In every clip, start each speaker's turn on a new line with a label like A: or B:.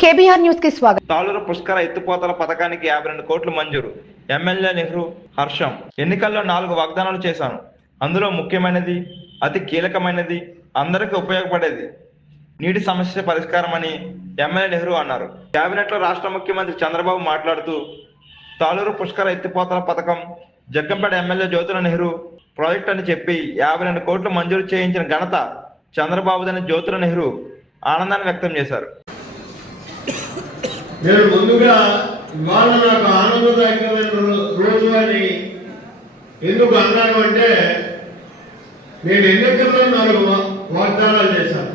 A: KBR న్యూస్కి స్వాగతం.
B: తాళూరు పుష్కర ఎత్తిపోతల పథకానికి యాభై రెండు కోట్లు మంజూరు. ఎమ్మెల్యే నెహ్రూ హర్షం. ఎన్నికల్లో నాలుగు వాగ్దానాలు చేశాను. అందులో ముఖ్యమైనది అతి కీలకమైనది అందరికీ ఉపయోగపడేది నీటి సమస్య పరిష్కారం అని ఎమ్మెల్యే నెహ్రూ అన్నారు. కేబినెట్లో రాష్ట్ర ముఖ్యమంత్రి చంద్రబాబు మాట్లాడుతూ తాళూరు పుష్కర ఎత్తిపోతల పథకం జగ్గంపేట ఎమ్మెల్యే జ్యోతుల నెహ్రూ ప్రాజెక్ట్ అని చెప్పి యాభై రెండు కోట్లు మంజూరు చేయించిన ఘనత చంద్రబాబుదని జ్యోతుల నెహ్రూ ఆనందాన్ని వ్యక్తం చేశారు.
C: నేను ముందుగా ఇవాళ నాకు ఆనందదాయకమైన రోజు అని ఎందుకు అన్నాను అంటే నేను ఎన్నికల్లో నాలుగు వాగ్దానాలు చేశాను.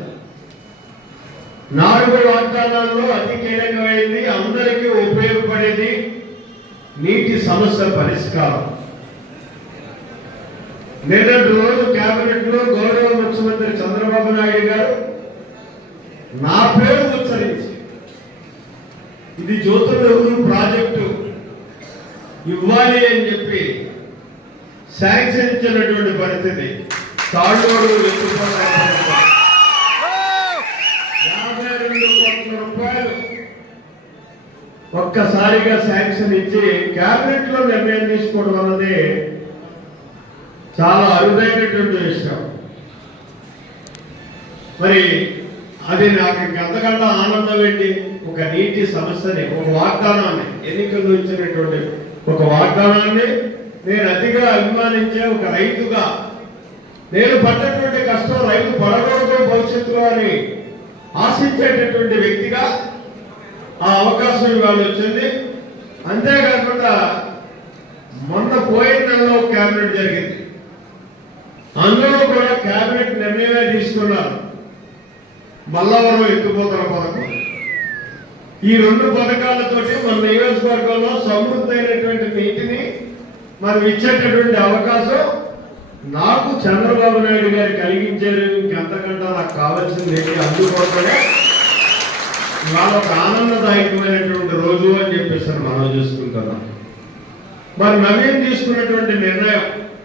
C: నాలుగు వాగ్దానాల్లో అతి కీలకమైనది అందరికీ ఉపయోగపడేది నీటి సమస్య పరిష్కారం. నిన్నటి రోజు కేబినెట్లో గౌరవ ముఖ్యమంత్రి చంద్రబాబు నాయుడు గారు నా పేరు ఉచ్చరి ఇది జ్యోతిర్నగర్ ప్రాజెక్టు. ఇవ్వాలి అని చెప్పి శాంక్షన్ ఇచ్చినటువంటి పరిస్థితి. తాళ్ళోడు యాభై రెండు కోట్ల రూపాయలు. ఒక్కసారిగా శాంక్షన్ ఇచ్చి క్యాబినెట్లో నిర్ణయం తీసుకోవడం అన్నది చాలా అరుదైనటువంటి విషయం. మరి అది నాకు ఇంకంతకన్నా ఆనందం ఏంటి? ఒక నీటి సమస్యని ఒక వాగ్దానాన్ని ఎన్నికల్లో ఇచ్చినటువంటి ఒక వాగ్దానాన్ని నేను అతిగా అభిమానించే ఒక రైతుగా నేను పడ్డటువంటి కష్టం రైతు పడకూడదు భవిష్యత్తులో అని ఆశించేటటువంటి వ్యక్తిగా ఆ అవకాశం ఇవాళ వచ్చింది. అంతేకాకుండా మొన్న పోయిన నెలలో క్యాబినెట్ జరిగింది. అందులో కూడా క్యాబినెట్ నిర్ణయమే తీసుకున్నారు. మల్లవరం ఎత్తుపోతల పథకం. ఈ రెండు పథకాలతోటి మన నియోజకవర్గంలో సమృద్ధైనటువంటి నీటిని మనం ఇచ్చేటటువంటి అవకాశం నాకు చంద్రబాబు నాయుడు గారు కలిగించారు. ఇంకెంతకంటే నాకు కావాల్సింది ఏంటి? అందుకోసమే ఇవాళ ఒక ఆనందదాయకమైనటువంటి రోజు అని చెప్పేసి మనం చూసుకుంటున్నాం. మరి నవీన్ తీసుకున్నటువంటి నిర్ణయం